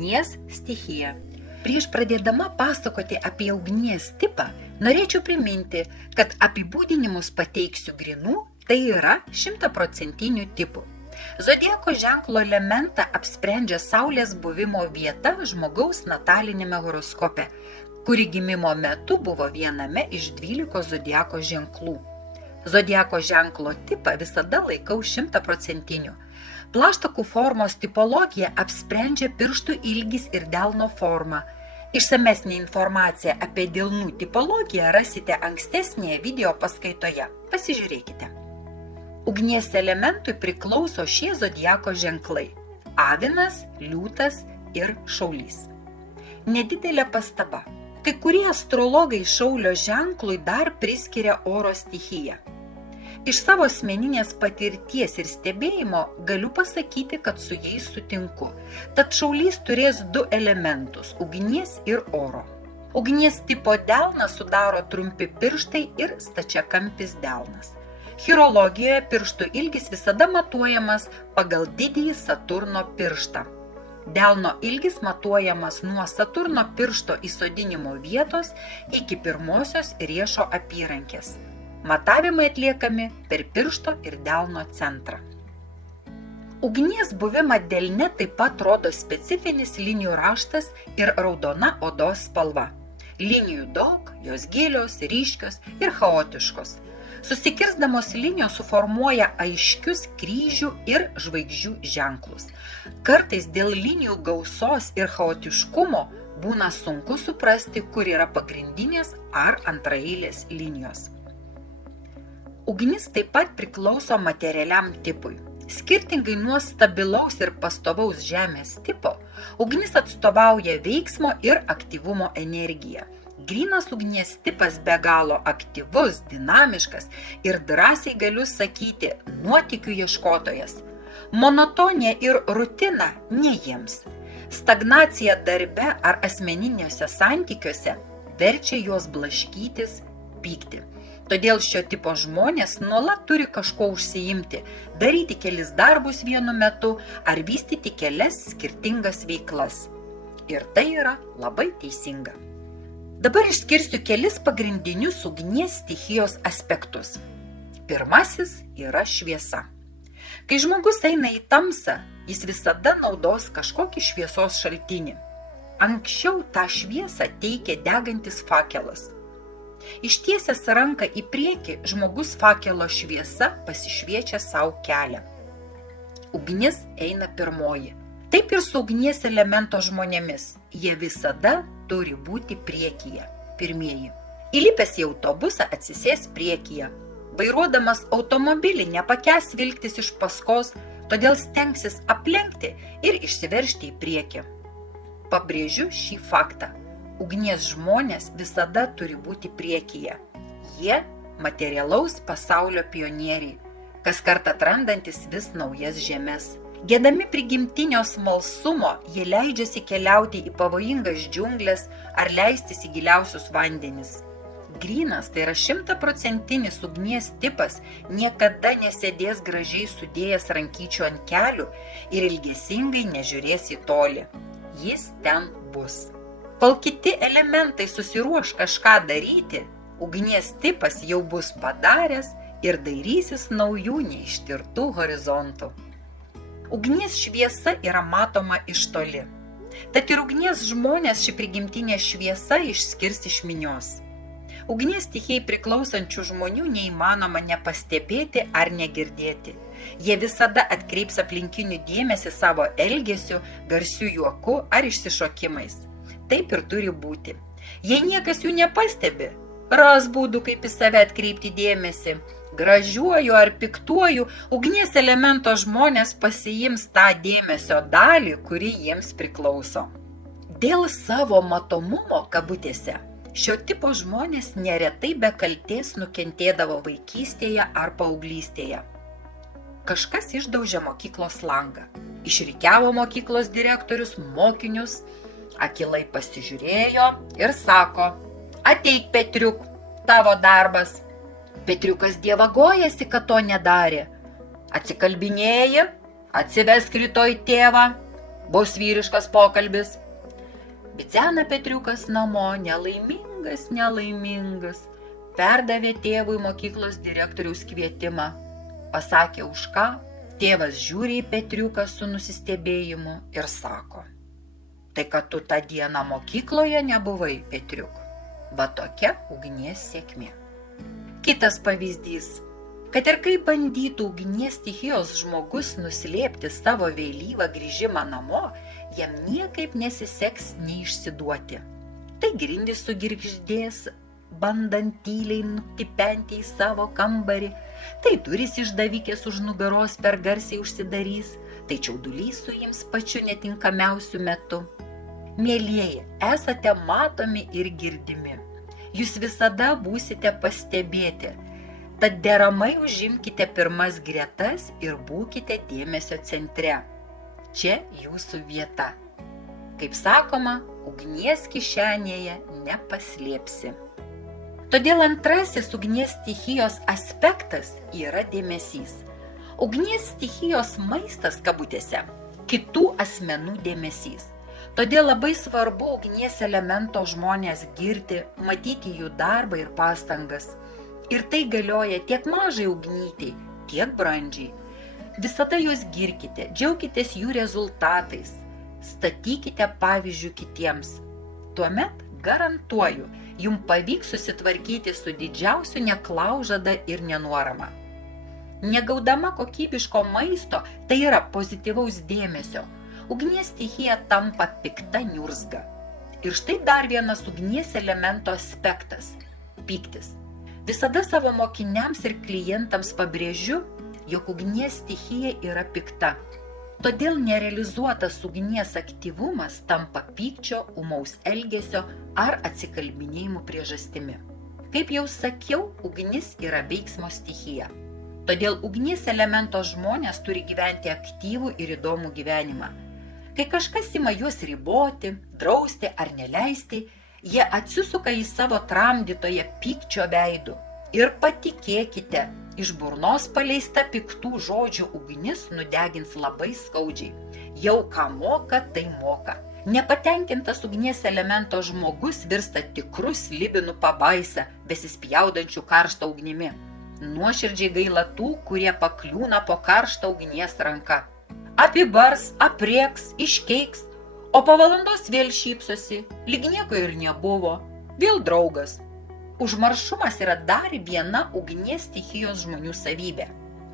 ugnies stichija. Prieš pradėdama pasakoti apie ugnies tipą, norėčiau priminti, kad apibūdinimus pateiksiu grinų, tai yra 100% tipų. Zodiako ženklo elementą apsprendžia Saulės buvimo vieta žmogaus natalinėme horoskope, kuri gimimo metu buvo viename iš 12 zodiako ženklų. Zodiako ženklo tipą visada laikau 100%. Plaštakų formos tipologija apsprendžia pirštų ilgis ir delno formą. Išsamesnę informaciją apie delnų tipologiją rasite ankstesnėje video paskaitoje. Pasižiūrėkite. Ugnies elementui priklauso šie zodiako ženklai – Avinas, Liūtas ir Šaulys. Nedidelė pastaba. Kai kurie astrologai Šaulio ženklui dar priskiria oro stichiją. Iš savo asmeninės patirties ir stebėjimo galiu pasakyti, kad su jais sutinku. Tad Šaulys turės du elementus – ugnies ir oro. Ugnies tipo delną sudaro trumpi pirštai ir stačiakampis delnas. Chirologijoje pirštų ilgis visada matuojamas pagal didįjį Saturno pirštą. Delno ilgis matuojamas nuo Saturno piršto įsodinimo vietos iki pirmosios riešo apyrankės. Matavimai atliekami per piršto ir delno centrą. Ugnies buvimą delne taip pat rodo specifinis linijų raštas ir raudona odos spalva. Linijų daug, jos gilios, ryškios ir chaotiškos. Susikirsdamos linijos suformuoja aiškius kryžių ir žvaigždžių ženklus. Kartais dėl linijų gausos ir chaotiškumo būna sunku suprasti, kur yra pagrindinės ar antraeilės linijos. Ugnis taip pat priklauso materialiam tipui. Skirtingai nuo stabilaus ir pastovaus žemės tipo, ugnis atstovauja veiksmo ir aktyvumo energiją. Grynas ugnies tipas be galo aktyvus, dinamiškas ir drąsiai galiu sakyti nuotykių ieškotojas. Monotonija ir rutina ne jiems. Stagnacija darbe ar asmeniniuose santykiuose verčia juos blaškytis, pykti. Todėl šio tipo žmonės nuolat turi kažko užsiimti, daryti kelis darbus vienu metu ar vystyti kelias skirtingas veiklas. Ir tai yra labai teisinga. Dabar išskirsiu kelis pagrindinius ugnies stichijos aspektus. Pirmasis yra šviesa. Kai žmogus eina į tamsą, jis visada naudos kažkokį šviesos šaltinį. Anksčiau tą šviesą teikia degantis fakelas. Ištiesęs ranką į priekį, žmogus fakelo šviesa pasišviečia savo kelią. Ugnis eina pirmoji. Taip ir su ugnies elemento žmonėmis. Jie visada turi būti priekyje, pirmieji. Įlipęs į autobusą atsisės priekyje. Vairuodamas automobilį nepakęs vilktis iš paskos, todėl stengsis aplenkti ir išsiveržti į priekį. Pabrėžiu šį faktą. Ugnies žmonės visada turi būti priekyje. Jie materialaus pasaulio pionieriai, kaskart atrandantis vis naujas žemes. Gėdami prigimtinio smalsumo, jie leidžiasi keliauti į pavojingas džiunglės ar leistis į giliausius vandenis. Grynas, tai yra 100% ugnies tipas, niekada nesėdės gražiai sudėjęs rankyčių ant kelių ir ilgesingai nežiūrės į tolį. Jis ten bus. Kol kiti elementai susiruoš kažką daryti, ugnies tipas jau bus padaręs ir dairysis naujų neištirtų horizontų. Ugnies šviesa yra matoma iš toli. Tad ir ugnies žmonės ši prigimtinė šviesa išskirs iš minios. Ugnies stichijai priklausančių žmonių neįmanoma nepastebėti ar negirdėti. Jie visada atkreips aplinkinių dėmesį savo elgesiu, garsiu juoku ar išsišokimais. Taip ir turi būti. Jei niekas jų nepastebi, ras būdų, kaip į save atkreipti dėmesį. Gražiuoju ar piktuoju, ugnies elemento žmonės pasiims tą dėmesio dalį, kuri jiems priklauso. Dėl savo matomumo, kabutėse, šio tipo žmonės neretai be kaltės nukentėdavo vaikystėje ar paauglystėje. Kažkas išdaužė mokyklos langą. Išrikiavo mokyklos direktorius mokinius, akilai pasižiūrėjo ir sako: ateik, Petriuk, tavo darbas. Petriukas dievagojasi, kad to nedarė. Atsikalbinėji, atsivesk rytoj tėvą. bus vyriškas pokalbis. Bicena Petriukas namo, nelaimingas. Perdavė tėvui mokyklos direktoriaus kvietimą. Pasakė už ką, tėvas žiūri į Petriuką su nusistebėjimu ir sako: tai kad tu tą dieną mokykloje nebuvai, Petriuk. Va tokia ugnies sėkmė. Kitas pavyzdys. Kad ir kaip bandytų ugnies stichijos žmogus nuslėpti savo vėlyvą grįžimą namo, jam niekaip nesiseks neišsiduoti. Tai grindys sugirgždės, bandant tyliai nutipenti į savo kambarį, tai durys išdavikės už nugaros per garsiai užsidarys, tai čiaudulys suims pačiu netinkamiausiu metu. Mielieji, esate matomi ir girdimi. Jūs visada būsite pastebėti, tad deramai užimkite pirmas gretas ir būkite dėmesio centre. Čia jūsų vieta. Kaip sakoma, ugnies kišenėje nepaslėpsi. Todėl antrasis ugnies stichijos aspektas yra dėmesys. Ugnies stichijos maistas, kabutėse, kitų asmenų dėmesys. Todėl labai svarbu ugnies elemento žmonės girti, matyti jų darbą ir pastangas. Ir tai galioja tiek mažai ugnytei, tiek brandžiai. Visada juos girkite, džiaukitės jų rezultatais, statykite pavyzdžių kitiems. Tuomet, garantuoju, jums pavyks susitvarkyti su didžiausiu neklaužada ir nenuorama. Negaudama kokybiško maisto, tai yra pozityvaus dėmesio, ugnies stichija tampa pikta niurzga. Ir štai dar vienas ugnies elemento aspektas – pyktis. Visada savo mokiniams ir klientams pabrėžiu, jog ugnies stichija yra pikta. Todėl nerealizuotas ugnies aktyvumas tampa pykčio, ūmaus elgesio ar atsikalbinėjimų priežastimi. Kaip jau sakiau, ugnis yra veiksmo stichija. Todėl ugnies elemento žmonės turi gyventi aktyvų ir įdomų gyvenimą. Kai kažkas ima juos riboti, drausti ar neleisti, jie atsisuka į savo tramdytoje pykčio veidų. Ir patikėkite, iš burnos paleista piktų žodžių ugnis nudegins labai skaudžiai. Jau ką moka, tai moka. Nepatenkintas ugnies elemento žmogus virsta tikru slibinu pabaisa, besispjaudančių karštą ugnimi. Nuoširdžiai gaila tų, kurie pakliūna po karštą ugnies ranką. Apibars, aprieks, iškeiks, o po valandos vėl šypsosi, lyg nieko ir nebuvo, vėl draugas. Užmaršumas yra dar viena ugnies stichijos žmonių savybė.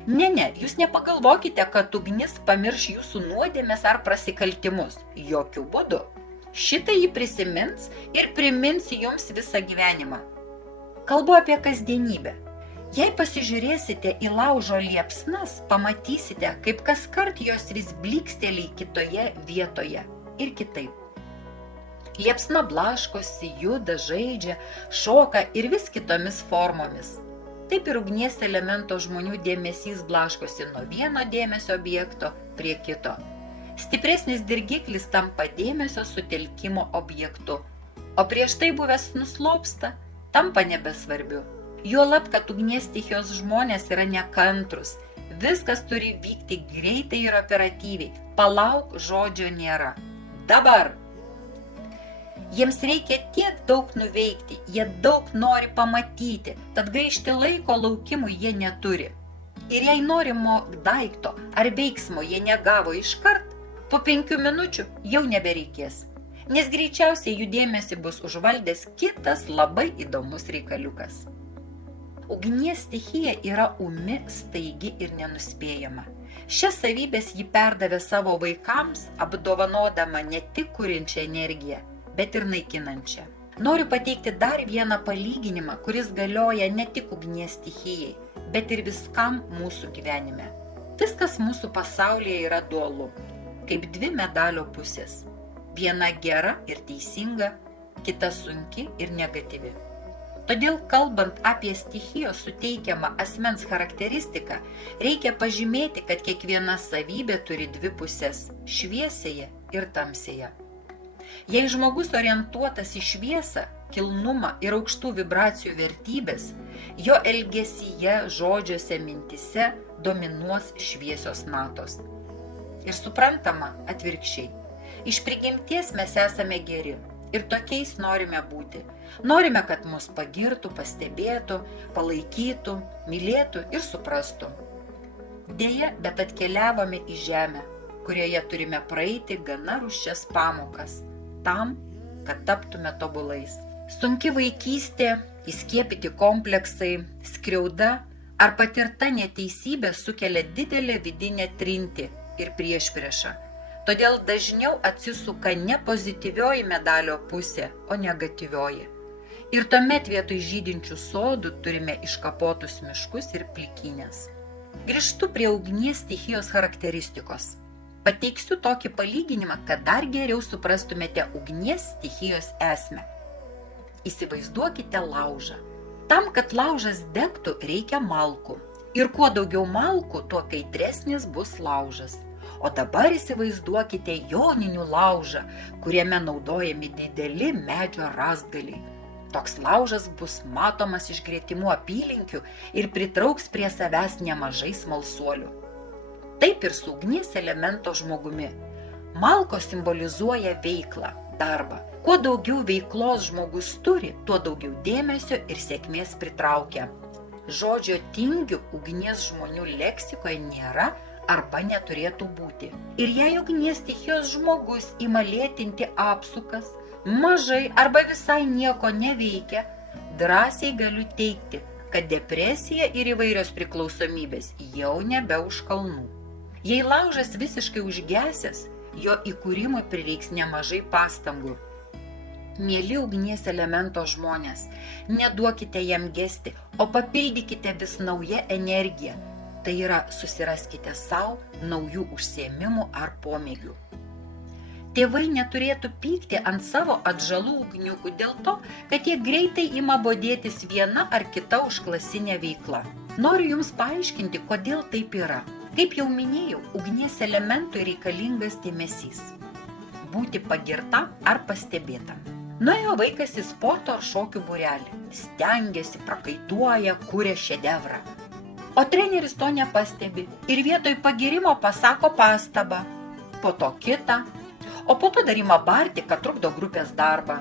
Ne, jūs nepagalvokite, kad ugnis pamirš jūsų nuodėmes ar prasikaltimus. Jokiu būdu. Šitą jį prisimins ir primins jums visą gyvenimą. Kalbu apie kasdienybę. Jei pasižiūrėsite į laužo liepsnas, pamatysite, kaip kaskart jos vis blyksteli kitoje vietoje ir kitaip. Liepsna blaškosi, juda, žaidžia, šoka ir vis kitomis formomis. Taip ir ugnies elemento žmonių dėmesys blaškosi nuo vieno dėmesio objekto prie kito. Stipresnis dirgiklis tampa dėmesio sutelkimo objektu, o prieš tai buvęs nuslopsta, tampa nebesvarbiu. Juolab, kad ugnies stichijos žmonės yra nekantrus. Viskas turi vykti greitai ir operatyviai. Palauk žodžio nėra. Dabar. Jiems reikia tiek daug nuveikti, jie daug nori pamatyti, tad gaišti laiko laukimui jie neturi. Ir jei norimo daikto ar veiksmo jie negavo iškart, po 5 minučių jau nebereikės. Nes greičiausiai jų dėmesį bus užvaldęs kitas labai įdomus reikaliukas. Ugnies stichija yra ūmi, staigi ir nenuspėjama. Šias savybės ji perdavė savo vaikams, apdovanodama ne tik kuriančią energiją, bet ir naikinančią. Noriu pateikti dar vieną palyginimą, kuris galioja ne tik ugnies stichijai, bet ir viskam mūsų gyvenime. Viskas mūsų pasaulyje yra dualu, kaip dvi medalio pusės. Viena gera ir teisinga, kita sunki ir negatyvi. Todėl, kalbant apie stichijos suteikiamą asmens charakteristiką, reikia pažymėti, kad kiekviena savybė turi dvi pusės – šviesėje ir tamsėje. Jei žmogus orientuotas į šviesą, kilnumą ir aukštų vibracijų vertybės, jo elgesyje, žodžiuose, mintyse dominuos šviesios natos. Ir suprantama, atvirkščiai, Iš prigimties mes esame geri ir tokiais norime būti. Norime, kad mus pagirtų, pastebėtų, palaikytų, mylėtų ir suprastų. Deja, bet atkeliavome į žemę, kurioje turime praeiti gana rūsčias pamokas, tam, kad taptume tobulais. Sunki vaikystė, įskiepyti kompleksai, skriauda ar patirta neteisybė sukelia didelę vidinę trintį ir priešpriešą. Todėl dažniau atsisuka ne pozityvioji medalio pusė, o negatyvioji. Ir tuomet vietoj žydinčių sodų turime iškapotus miškus ir plikynės. Grįžtu prie ugnies stichijos charakteristikos. Pateiksiu tokį palyginimą, kad dar geriau suprastumėte ugnies stichijos esmę. Įsivaizduokite laužą. Tam, kad laužas degtų, reikia malkų. Ir kuo daugiau malkų, tuo kaitresnis bus laužas. O dabar įsivaizduokite joninių laužą, kuriame naudojami dideli medžio rąstgaliai. Toks laužas bus matomas iš gretimų apylinkių ir pritrauks prie savęs nemažai smalsuolių. Taip ir su ugnies elemento žmogumi. Malkos simbolizuoja veiklą, darbą. Kuo daugiau veiklos žmogus turi, tuo daugiau dėmesio ir sėkmės pritraukia. Žodžio tingių ugnies žmonių leksikoje nėra arba neturėtų būti. Ir jei ugnies stichijos žmogus ima lėtinti apsukas, mažai arba visai nieko neveikia, drąsiai galiu teigti, kad depresija ir įvairios priklausomybės jau nebe už kalnų. Jei laužas visiškai užgesęs, jo įkūrimui prireiks nemažai pastangų. Mieli ugnies elemento žmonės, neduokite jam gesti, o papildykite vis naują energiją. Tai yra, susiraskite savo naujų užsiėmimų ar pomėgių. Tėvai neturėtų pykti ant savo atžalų ugniukų dėl to, kad jie greitai ima bodėtis viena ar kita užklasinė veikla. Noriu jums paaiškinti, kodėl taip yra. Kaip jau minėjau, ugnies elementui reikalingas dėmesys. Būti pagirta ar pastebėta. Nuėjo vaikas į sporto ar šokių būrelį. Stengiasi, prakaituoja, kuria šedevrą. O treneris to nepastebi ir vietoj pagirimo pasako pastabą, po to kitą, o po to dar ima barti, kad trukdo grupės darbą.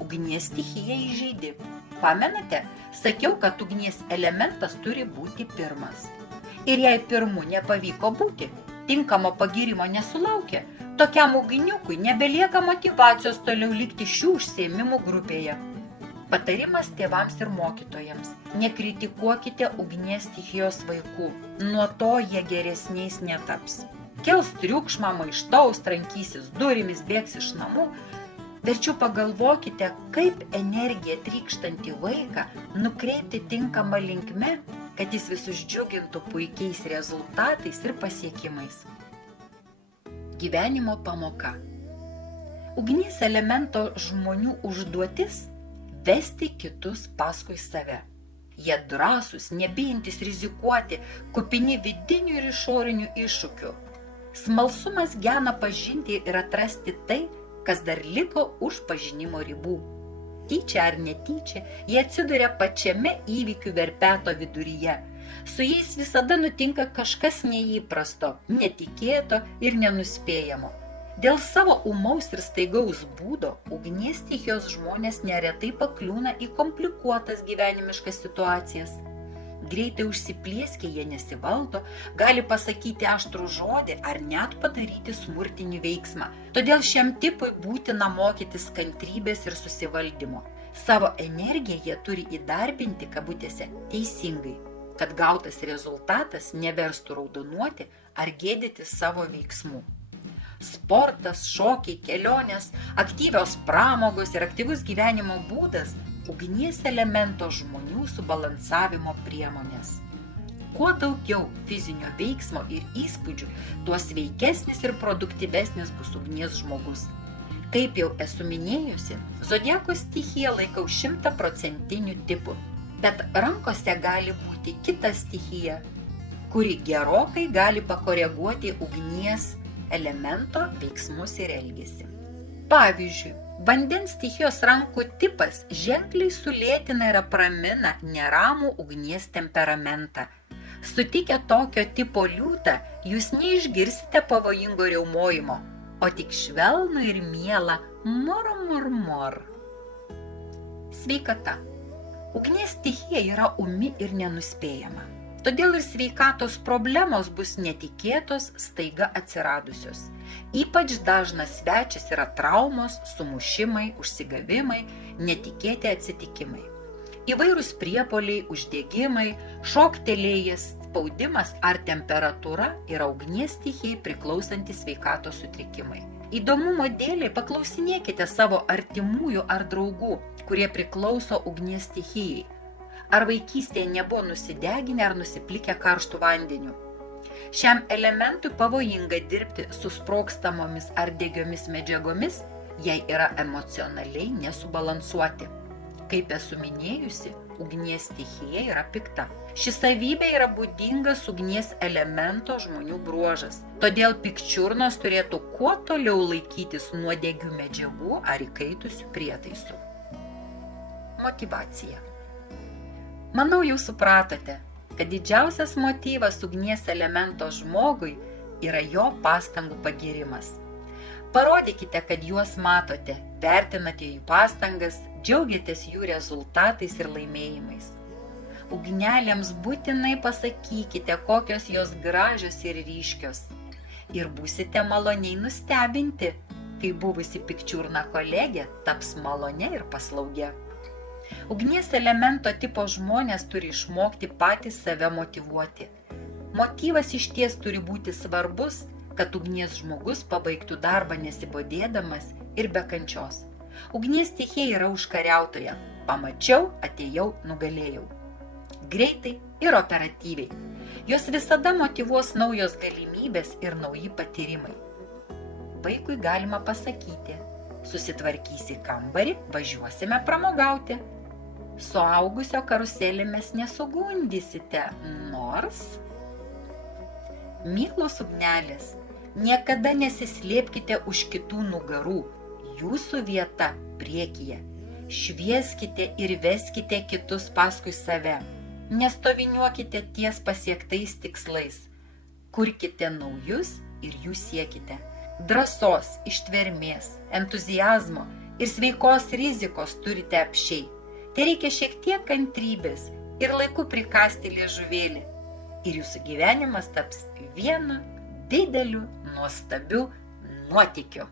Ugnies stichija įžeidi. Pamenate, sakiau, kad ugnies elementas turi būti pirmas. Ir jei pirmu nepavyko būti, tinkamo pagirimo nesulaukė, tokiam ugniukui nebelieka motyvacijos toliau likti šių užsiėmimų grupėje. Patarimas tėvams ir mokytojams. Nekritikuokite ugnies stichijos vaikų. Nuo to jie geresniais netaps. Kels triukšmą, maištaus, trankysis durimis, bėgs iš namų. Verčiau pagalvokite, kaip energiją trykštantį vaiką nukreipti tinkamą linkme, kad jis visus džiugintų puikiais rezultatais ir pasiekimais. Gyvenimo pamoka. Ugnies elemento žmonių užduotis – vesti kitus paskui save. Jie drąsūs, nebijantis rizikuoti, kupini vidinių ir išorinių iššūkių. Smalsumas gena pažinti ir atrasti tai, kas dar liko už pažinimo ribų. Tyčia ar netyčia, jie atsiduria pačiame įvykių verpeto viduryje. Su jais visada nutinka kažkas neįprasto, netikėto ir nenuspėjamo. Dėl savo ūmaus ir staigaus būdo ugnies stichijos žmonės neretai pakliūna į komplikuotas gyvenimiškas situacijas. Greitai užsiplieskia, jie nesivaldo, gali pasakyti aštrų žodį ar net padaryti smurtinį veiksmą. Todėl šiam tipui būtina mokytis kantrybės ir susivaldymo. Savo energiją jie turi įdarbinti kabutėse teisingai, kad gautas rezultatas neverstų raudonuoti ar gėdyti savo veiksmų. Sportas, šokiai, kelionės, aktyvios pramogos ir aktyvus gyvenimo būdas – ugnies elemento žmonių subalansavimo priemonės. Kuo daugiau fizinio veiksmo ir įspūdžių, tuo sveikesnis ir produktyvesnis bus ugnies žmogus. Kaip jau esu minėjusi, zodiako stichiją laikau 100% tipų, bet rankose gali būti kita stichija, kuri gerokai gali pakoreguoti ugnies elemento veiksmus ir elgesį. Pavyzdžiui, vandens stichijos rankų tipas ženkliai sulėtina ir apramina neramų ugnies temperamentą. Sutikę tokio tipo liūtą, jūs neišgirsite pavojingo riaumojimo, o tik švelnų ir mielą mor. Sveikata. Ugnies stichija yra ūmi ir nenuspėjama. Todėl ir sveikatos problemos bus netikėtos, staiga atsiradusios. Ypač dažnas svečias yra traumos, sumušimai, užsigavimai, netikėti atsitikimai. Įvairūs priepuoliai, uždegimai, šoktelėjas, spaudimas ar temperatūra yra ugnies stichijai priklausantys sveikatos sutrikimai. Įdomumo dėliai paklausinėkite savo artimųjų ar draugų, kurie priklauso ugnies stichijai. Ar vaikystėje nebuvo nusideginę ar nusiplikę karštų vandeniu. Šiam elementui pavojinga dirbti su sprogstamomis ar degiomis medžiagomis, jei yra emocionaliai nesubalansuoti. Kaip esu minėjusi, ugnies stichija yra pikta. Ši savybė yra būdingas ugnies elemento žmonių bruožas. Todėl pikčiurnos turėtų kuo toliau laikytis nuo degių medžiagų ar įkaitusių prietaisų. Motyvacija. Manau, jau supratote, kad didžiausias motyvas ugnies elemento žmogui yra jo pastangų pagyrimas. Parodykite, kad juos matote, vertinate jų pastangas, džiaugiatės jų rezultatais ir laimėjimais. Ugnelėms būtinai pasakykite, kokios jos gražios ir ryškios. Ir būsite maloniai nustebinti, kai buvusi pikčiurna kolegė taps malonia ir paslaugia. Ugnies elemento tipo žmonės turi išmokti patys save motyvuoti. Motyvas išties turi būti svarbus, kad ugnies žmogus pabaigtų darbą nesibodėdamas ir be kančios. Ugnies stichija yra užkariautoja. Pamačiau, atėjau, nugalėjau. Greitai ir operatyviai. Jos visada motyvuos naujos galimybės ir nauji patyrimai. Vaikui galima pasakyti: susitvarkysi kambarį, važiuosime pramogauti. Suaugusio karuselį mes nesugundysite, nors... Mielos ugnelės, niekada nesislėpkite už kitų nugarų, jūsų vieta priekyje. Švieskite ir veskite kitus paskui save. Nestoviniuokite ties pasiektais tikslais. Kurkite naujus ir jų siekite. Drąsos, ištvermės, entuziazmo ir sveikos rizikos turite apsčiai. Tai reikia šiek tiek kantrybės ir laiku prikasti liežuvėlį. Ir jūsų gyvenimas taps vienu dideliu, nuostabiu nuotykiu.